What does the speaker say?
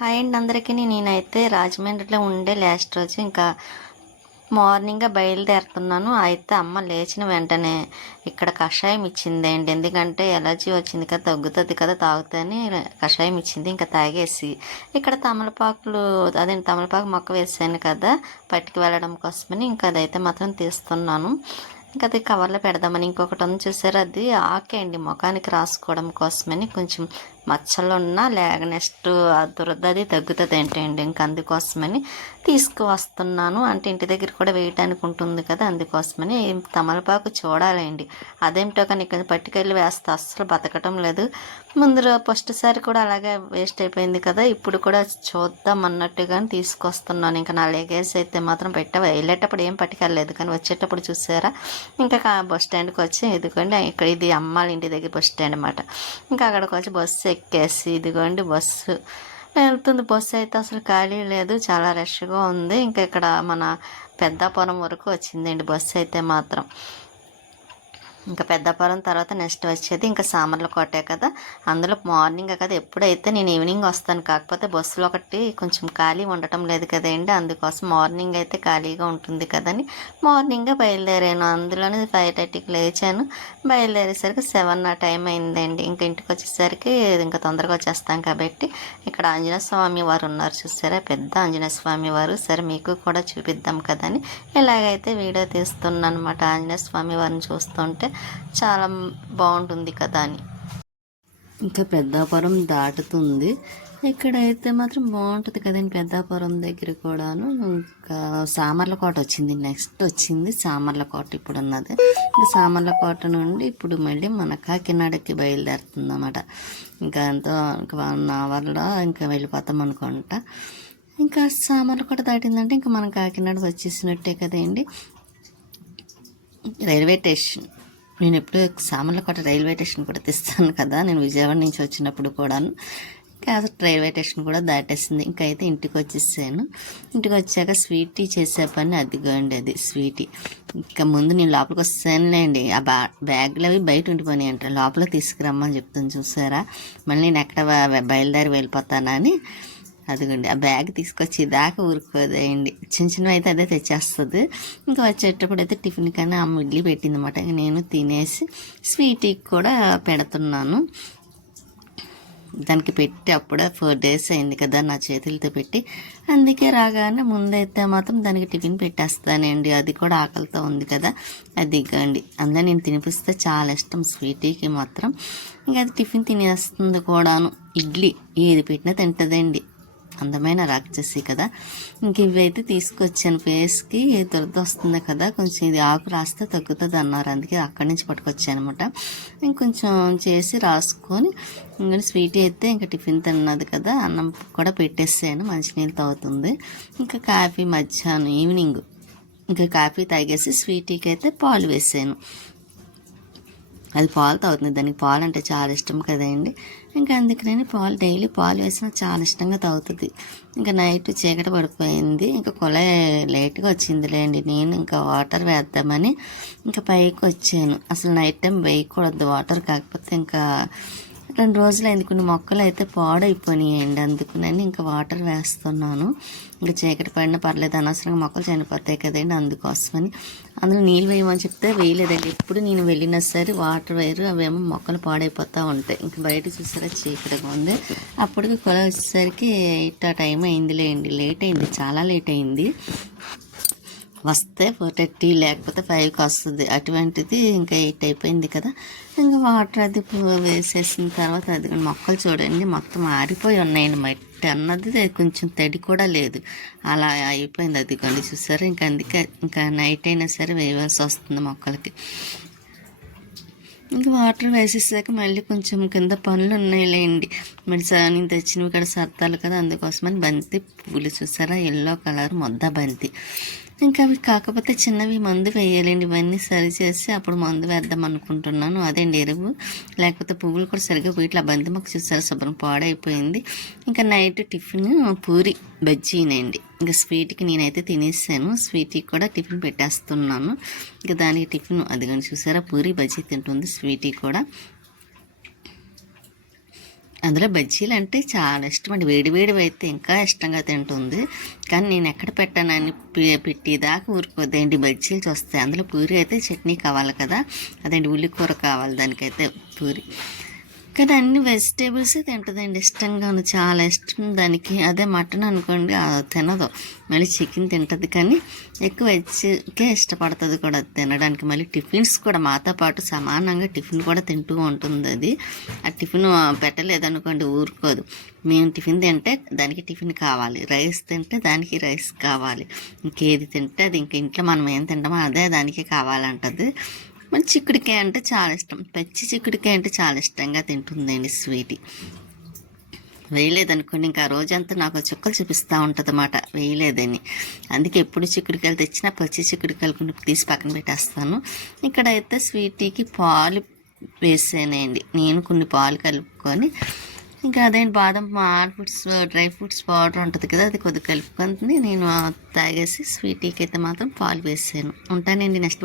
Hi అండి అందరికీ. నేనైతే రాజమండ్రిలో ఉండే లాస్ట్ రోజు ఇంకా మార్నింగ్గా బయలుదేరుతున్నాను. అయితే అమ్మ లేచిన వెంటనే ఇక్కడ కషాయం ఇచ్చిందండి ఎందుకంటే ఎలర్జీ వచ్చింది కదా తగ్గుతుంది కదా తాగుతాని కషాయం ఇచ్చింది ఇంకా తాగేసి. ఇక్కడ తమలపాకులు అదే తమలపాకు మొక్క వేసాను కదా పట్టుకు వెళ్ళడం కోసమని ఇంకా అదైతే మాత్రం తీస్తున్నాను. ఇంకా అది కవర్లో పెడదామని ఇంకొకటి ఉంది చూసారు అది ఆకే అండి ముఖానికి రాసుకోవడం కోసమని కొంచెం మచ్చలు ఉన్నా లేక నెక్స్ట్ దురదది అది తగ్గుతుంది ఏంటండి? ఇంకా అందుకోసమని తీసుకువస్తున్నాను. అంటే ఇంటి దగ్గర కూడా వేయటానికి ఉంటుంది కదా అందుకోసమని తమలపాకు చూడాలండి. అదేమిటో కానీ ఇక్కడ పట్టుకెళ్ళి వేస్తే అస్సలు బతకటం లేదు. ముందు ఫస్ట్ సారి కూడా అలాగే వేస్ట్ అయిపోయింది కదా ఇప్పుడు కూడా చూద్దాం అన్నట్టుగానే తీసుకొస్తున్నాను. ఇంకా నా లగేజ్ అయితే మాత్రం పెట్ట వెళ్ళేటప్పుడు ఏం పట్టుకెళ్ళలేదు. కానీ వచ్చేటప్పుడు చూసారా? ఇంకా బస్ స్టాండ్కి వచ్చి ఎదుకోండి ఇక్కడ ఇది అమ్మాళ్ళ ఇంటి దగ్గర బస్ స్టాండ్ అనమాట ఇంకా అక్కడికి వచ్చి బస్సు ఎక్కేసి ఇదిగోండి బస్సు. వెళ్తుంది బస్సు అయితే అసలు ఖాళీ లేదు చాలా రష్గా ఉంది. ఇంకా ఇక్కడ మన పెద్దాపురం వరకు వచ్చిందండి బస్సు అయితే మాత్రం. ఇంకా పెద్దపురం తర్వాత నెక్స్ట్ వచ్చేది ఇంకా సామర్లకోటే కదా. అందులో మార్నింగ్ కదా. ఎప్పుడైతే నేను ఈవినింగ్ వస్తాను కాకపోతే బస్సులో ఒకటి కొంచెం ఖాళీ ఉండటం లేదు కదండి అందుకోసం మార్నింగ్ అయితే ఖాళీగా ఉంటుంది కదని మార్నింగే బయలుదేరాను. అందులోనే ఫైవ్ థర్టీకి లేచాను. బయలుదేరేసరికి సెవెన్ ఆ టైం అయిందండి. ఇంకా ఇంటికి వచ్చేసరికి ఇంకా తొందరగా వచ్చేస్తాం కాబట్టి ఇక్కడ ఆంజనేయ స్వామి వారు ఉన్నారు చూసారా? పెద్ద ఆంజనేయ స్వామి వారు. సరే మీకు కూడా చూపిద్దాం కదని ఇలాగైతే వీడియో తీస్తున్నాను అనమాట ఆంజనేయ స్వామి వారిని చూస్తుంటే చాలా బాగుంటుంది కదా అని. ఇంకా పెద్దాపురం దాటుతుంది. ఇక్కడైతే మాత్రం బాగుంటుంది కదండి పెద్దాపురం దగ్గర కూడాను. ఇంకా సామర్లకోట వచ్చింది నెక్స్ట్ వచ్చింది సామర్లకోట ఇప్పుడు ఉన్నది ఇంకా సామర్లకోట నుండి ఇప్పుడు మళ్ళీ మన కాకినాడకి బయలుదేరుతుంది అన్నమాట ఇంకా ఎంతో ఇంకా వన్ అవర్లో ఇంకా వెళ్ళిపోతాం అనుకుంటా. ఇంకా సామర్లకోట దాటిందంటే ఇంకా మన కాకినాడ వచ్చేసినట్టే కదండి. Railway station. నేను ఎప్పుడు సామర్లకోట రైల్వే స్టేషన్ కూడా తెస్తాను కదా. నేను విజయవాడ నుంచి వచ్చినప్పుడు కూడాను. ఇంకా రైల్వే స్టేషన్ కూడా దాటేసింది. ఇంకా అయితే ఇంటికి వచ్చేసాను. ఇంటికి వచ్చాక స్వీటీ చేసే పని అదిగోండి అది స్వీటీ ఇంకా ముందు నేను లోపలికి వస్తానులేండి. ఆ బా బ్యాగ్లు అవి బయట ఉండిపోయినాయి అంట లోపల తీసుకురమ్మని చెప్తాను చూసారా? మళ్ళీ నేను ఎక్కడ బయలుదేరి వెళ్ళిపోతానని అదిగోండి ఆ బ్యాగ్ తీసుకొచ్చి దాకా ఊరుకోదేయండి చిన్న చిన్నవి అయితే అదే తెచ్చేస్తుంది. ఇంకా వచ్చేటప్పుడు అయితే టిఫిన్ కన్నా అమ్మ ఇడ్లీ పెట్టింది అనమాట నేను తినేసి స్వీట్కి కూడా పెడుతున్నాను. దానికి పెట్టి అప్పుడే ఫోర్ డేస్ అయింది కదా నా చేతులతో పెట్టి. అందుకే రాగానే ముందైతే మాత్రం దానికి టిఫిన్ పెట్టేస్తానండి. అది కూడా ఆకలితో ఉంది కదా. అది దిగ్గండి అందులో నేను తినిపిస్తే చాలా ఇష్టం స్వీటీకి మాత్రం. ఇంకా అది టిఫిన్ తినేస్తుంది కూడాను. ఇడ్లీ ఏది పెట్టినా తింటుందండి. అందమైన రాక్షసి కదా. ఇంక ఇవైతే తీసుకొచ్చాను ఫేస్కి దురద వస్తుంది కదా కొంచెం ఇది ఆకు రాస్తే తగ్గుతుంది అన్నారు. అందుకే అక్కడి నుంచి పట్టుకొచ్చాను అనమాట ఇంకొంచెం చేసి రాసుకొని ఇంకా స్వీట్ అయితే ఇంకా టిఫిన్ తిన్నది కదా అన్నం కూడా పెట్టేసాను మంచినీళ్ళు తాగుతుంది ఇంకా కాఫీ మధ్యాహ్నం ఈవినింగ్. ఇంకా కాఫీ తాగేసి స్వీటీకి అయితే పాలు వేసాను అది పాలు తాగుతుంది. దానికి పాలు అంటే చాలా ఇష్టం కదండి. ఇంకా అందుకని పాలు డైలీ పాలు వేసినా చాలా ఇష్టంగా తాగుతుంది. ఇంకా నైట్ చీకటి పడిపోయింది. ఇంకా కొల లేట్గా వచ్చిందిలేండి. నేను ఇంకా వాటర్ వేద్దామని ఇంకా పైకి వచ్చాను. అసలు నైట్ టైం వేయకూడదు. వాటర్ కాకపోతే ఇంకా రెండు రోజులైంది. కొన్ని మొక్కలు అయితే పాడైపోయినాయండి. అందుకునని ఇంకా వాటర్ వేస్తున్నాను. ఇంకా చీకటి పడినా పర్లేదు అనవసరంగా మొక్కలు చనిపోతాయి కదండి అందుకోసమని. అందులో నీళ్ళు వేయమని చెప్తే వేయలేదండి. ఎప్పుడు నేను వెళ్ళినా సరే వాటర్ వేయరు అవేమో మొక్కలు పాడైపోతూ ఉంటాయి. ఇంకా బయట చూసారా చీకటిగా ఉంది. అప్పటికి కొల వచ్చేసరికి ఇట్లా టైం అయిందిలేండి. లేట్ అయింది. చాలా లేట్ అయింది. వస్తే ఫోర్ థర్టీ లేకపోతే ఫైవ్కి వస్తుంది అటువంటిది ఇంకా ఎయిట్ అయిపోయింది కదా. ఇంకా వాటర్ అది వేసేసిన తర్వాత అది మొక్కలు చూడండి మొత్తం ఆరిపోయి ఉన్నాయండి మట్టి అన్నది కొంచెం తడి కూడా లేదు. అలా అయిపోయింది అది కొన్ని చూసారు? ఇంకా అందుకే ఇంకా నైట్ అయినా సరే వేయవలసి వస్తుంది మొక్కలకి. ఇంకా వాటర్ వేసేసాక మళ్ళీ కొంచెం కింద పనులు ఉన్నాయిలేండి. మరి స- నేను తెచ్చినవి ఇక్కడ సర్దాలి కదా అందుకోసమని బంతి పూలు. చూసారా? ఎల్లో కలర్ మొద్ద బంతి. ఇంకా అవి కాకపోతే చిన్నవి మందు వేయాలండి. ఇవన్నీ సరి చేసి అప్పుడు మందు వేద్దాం అనుకుంటున్నాను. అదేండి ఎరువు? లేకపోతే పువ్వులు కూడా సరిగ్గా పోయి ఇట్లా బంతి మొక్క చూసారా? శుభ్రం పాడైపోయింది. ఇంకా నైట్ టిఫిన్ పూరి బజ్జీనండి ఇంకా స్వీట్కి నేనైతే తినేసాను. స్వీట్కి కూడా టిఫిన్ పెట్టేస్తున్నాను. ఇంకా దానికి టిఫిన్ అది కానీ చూసారా? పూరి బజ్జీ తింటుంది స్వీట్కి కూడా. అందులో బజ్జీలు అంటే చాలా ఇష్టం అండి. వేడివేడివి అయితే ఇంకా ఇష్టంగా తింటుంది. కానీ నేను ఎక్కడ పెట్టానని పె- పెట్టి దాకా బజ్జీలు చూస్తాయి అందులో పూరి అయితే చట్నీ కావాలి కదా. అదండి ఉల్లికూర కావాలి దానికైతే పూరి. కానీ అన్ని వెజిటేబుల్స్ తింటుందండి. ఇష్టంగాను చాలా ఇష్టం దానికి. అదే మటన్ అనుకోండి తినదు. మళ్ళీ చికెన్ తింటుంది కానీ ఎక్కువ వెజ్కే ఇష్టపడుతుంది కూడా తినడానికి. మళ్ళీ టిఫిన్స్ కూడా మాతో పాటు సమానంగా టిఫిన్ కూడా తింటూ ఉంటుంది అది. ఆ టిఫిన్ పెట్టలేదనుకోండి ఊరుకోదు. మేము టిఫిన్ తింటే దానికి టిఫిన్ కావాలి. రైస్ తింటే దానికి రైస్ కావాలి. ఇంకేది తింటే అది ఇంక ఇంట్లో మనం ఏం తింటామో అదే దానికి కావాలంటుంది. మన చిక్కుడికాయ అంటే చాలా ఇష్టం. పచ్చి చిక్కుడికాయ అంటే చాలా ఇష్టంగా తింటుందండి స్వీటీ. వేయలేదనుకోండి ఇంకా రోజంతా నాకు చుక్కలు చూపిస్తూ ఉంటుంది అన్నమాట వేయలేదని. అందుకే ఎప్పుడు చిక్కుడుకాయలు తెచ్చినా పచ్చి చిక్కుడుకాయలు కొన్ని తీసి పక్కన పెట్టేస్తాను. ఇక్కడైతే స్వీటీకి పాలు వేసానండి. నేను కొన్ని పాలు కలుపుకొని ఇంకా అదేంటి బాదం ఫ్రూట్స్ డ్రై ఫ్రూట్స్ పౌడర్ ఉంటుంది కదా అది కొద్దిగా కలుపుకొని నేను తాగేసి స్వీటీకి అయితే మాత్రం పాలు వేసాను. ఉంటానండి నెక్స్ట్